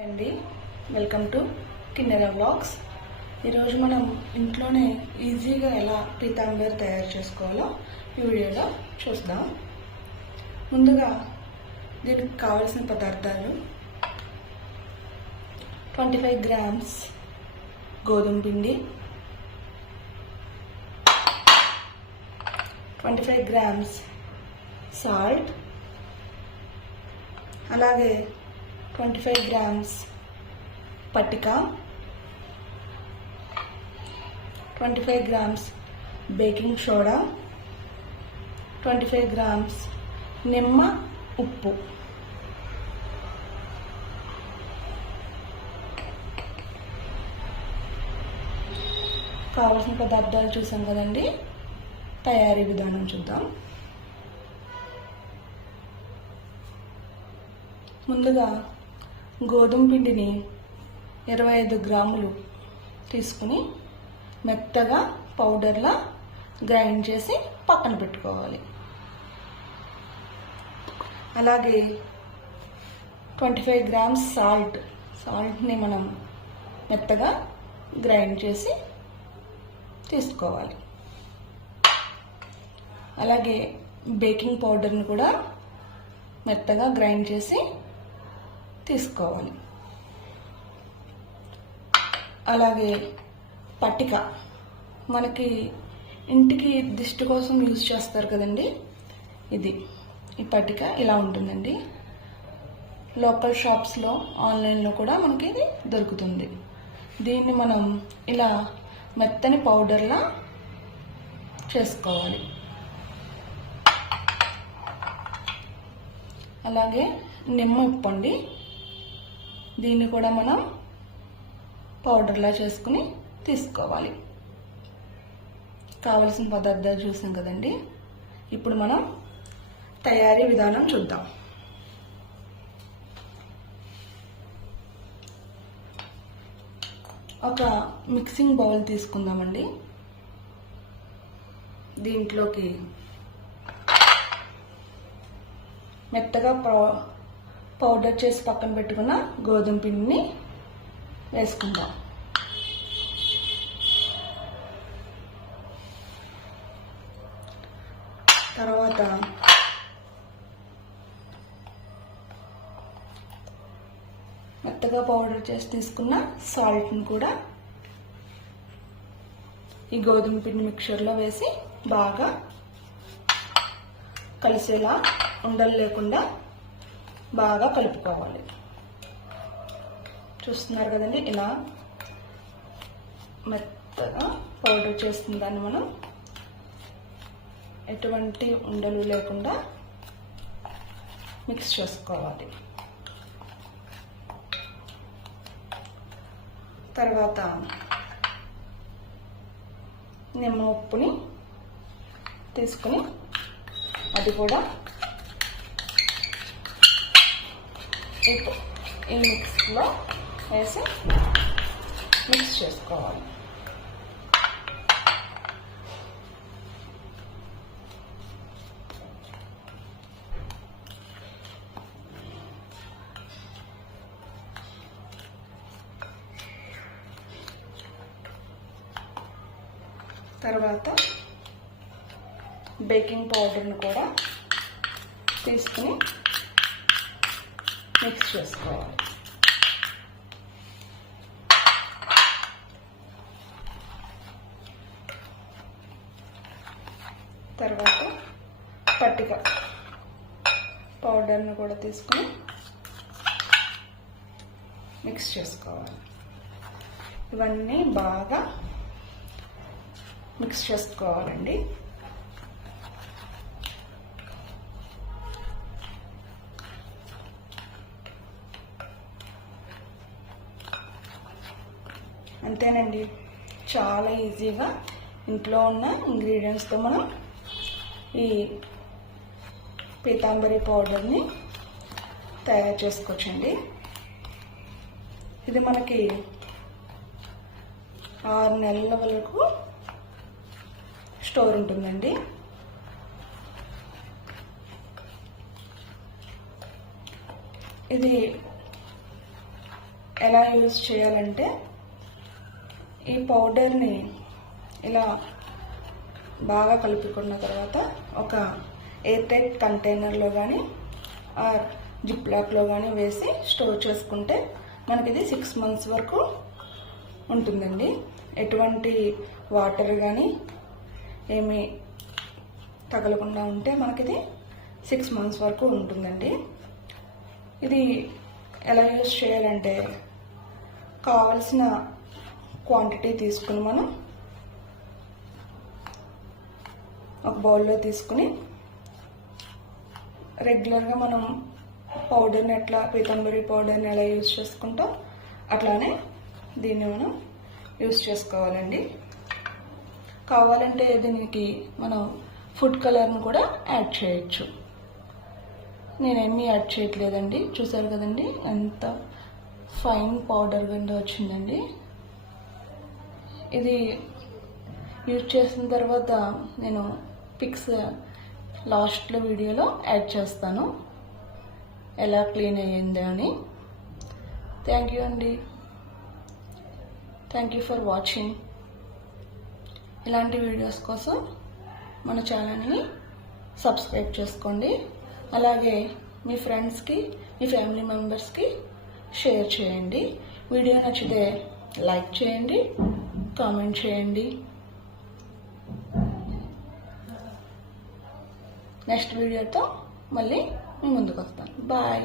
అండి, welcome to కిన్నెర vlogs. ఈరోజు మనం ఇంట్లోనే ఈజీగా ఎలా పీతాంబరి తయారు చేసుకోవాలో ఈ వీడియోలో చూద్దాం. ముందుగా దీనికి కావలసిన పదార్థాలు 25 గ్రామ్స్ గోధుమ పిండి, 25 గ్రామ్స్ సాల్ట్, అలాగే 25 గ్రామ్స్ పటిక, 25 గ్రామ్స్ బేకింగ్ సోడా, 25 గ్రామ్స్ నిమ్మ ఉప్పు. కావలసిన పదార్థాలు చూసాం కదండి. తయారీ విధానం చూద్దాం. ముందుగా గోధుమ పిండిని 25 గ్రాములు తీసుకుని మెత్తగా పౌడర్లా గ్రైండ్ చేసి పక్కన పెట్టుకోవాలి. అలాగే 25 గ్రామ్స్ సాల్ట్ని మనం మెత్తగా గ్రైండ్ చేసి తీసుకోవాలి. అలాగే బేకింగ్ పౌడర్ని కూడా మెత్తగా గ్రైండ్ చేసి తీసుకోవాలి. అలాగే పట్టిక, మనకి ఇంటికి దిష్టి కోసం యూజ్ చేస్తారు కదండి, ఈ పట్టిక ఇలా ఉంటుందండి. లోకల్ షాప్స్లో ఆన్లైన్లో కూడా మనకి ఇది దొరుకుతుంది. దీన్ని మనం ఇలా మెత్తని పౌడర్లా చేసుకోవాలి. అలాగే నిమ్మ ఉప్పు అండి, దీన్ని కూడా మనం పౌడర్లా చేసుకుని తీసుకోవాలి. కావలసిన పదార్థాలు చూసాం కదండి. ఇప్పుడు మనం తయారీ విధానం చూద్దాం. ఒక మిక్సింగ్ బౌల్ తీసుకుందామండి. దీంట్లోకి మెత్తగా పౌడర్ చేసి పక్కన పెట్టుకున్న గోధుమ పిండిని వేసుకుందాం. తర్వాత మెత్తగా పౌడర్ చేసి తీసుకున్న సాల్ట్ని కూడా ఈ గోధుమ పిండి మిక్చర్లో వేసి బాగా కలిసేలా ఉండలు లేకుండా బాగా కలుపుకోవాలి. చూస్తున్నారు కదండి, ఇలా మెత్తగా పౌడర్ చేస్తున్న దాన్ని మనం ఎటువంటి ఉండలు లేకుండా మిక్స్ చేసుకోవాలి. తర్వాత నిమ్మ ఉప్పుని తీసుకుని అది కూడా ఈ మిక్స్లో వేసి మిక్స్ చేసుకోవాలి. తర్వాత బేకింగ్ పౌడర్ని కూడా తీసుకుని మిక్స్ చేసుకోవాలి. తర్వాత పట్టిక పౌడర్ని కూడా తీసుకుని మిక్స్ చేసుకోవాలి. ఇవన్నీ బాగా మిక్స్ చేసుకోవాలండి. అంతేనండి, చాలా ఈజీగా ఇంట్లో ఉన్న ఇంగ్రీడియంట్స్తో మనం ఈ పీతాంబరి పౌడర్ని తయారు చేసుకోవచ్చండి. ఇది మనకి 6 నెలల వరకు స్టోర్ ఉంటుందండి. ఇది ఎలా యూజ్ చేయాలంటే ఈ పౌడర్ని ఇలా బాగా కలుపుకున్న తర్వాత ఒక ఎయిర్ టైట్ కంటైనర్లో కానీ ఆర్ జిప్ లాక్లో కానీ వేసి స్టోర్ చేసుకుంటే మనకి ఇది 6 months వరకు ఉంటుందండి. ఎటువంటి వాటర్ కానీ ఏమీ తగలకుండా ఉంటే మనకిది 6 months వరకు ఉంటుందండి. ఇది ఎలా యూజ్ చేయాలంటే కావలసిన క్వాంటిటీ తీసుకుని మనం ఒక బౌల్లో తీసుకుని రెగ్యులర్గా మనం పౌడర్ని ఎట్లా పీతాంబరి పౌడర్ని ఎలా యూజ్ చేసుకుంటాం అట్లానే దీన్ని మనం యూజ్ చేసుకోవాలండి. కావాలంటే దీనికి మనం ఫుడ్ కలర్ని కూడా యాడ్ చేయొచ్చు. నేనేమీ యాడ్ చేయట్లేదండి. చూసారు కదండి ఎంత ఫైన్ పౌడర్ కింద వచ్చిందండి. ఇది యూజ్ చేసిన తర్వాత నేను పిక్స్ లాస్ట్లో వీడియోలో యాడ్ చేస్తాను ఎలా క్లీన్ అయ్యింది అని. థ్యాంక్ యూ అండి. Thank you for watching. ఇలాంటి వీడియోస్ కోసం మన ఛానల్ని సబ్స్క్రైబ్ చేసుకోండి. అలాగే మీ ఫ్రెండ్స్కి మీ ఫ్యామిలీ మెంబర్స్కి షేర్ చేయండి. వీడియో నచ్చితే లైక్ చేయండి, కామెంట్ చేయండి. నెక్స్ట్ వీడియోతో మళ్ళీ మీ ముందుకు వస్తాను. బాయ్.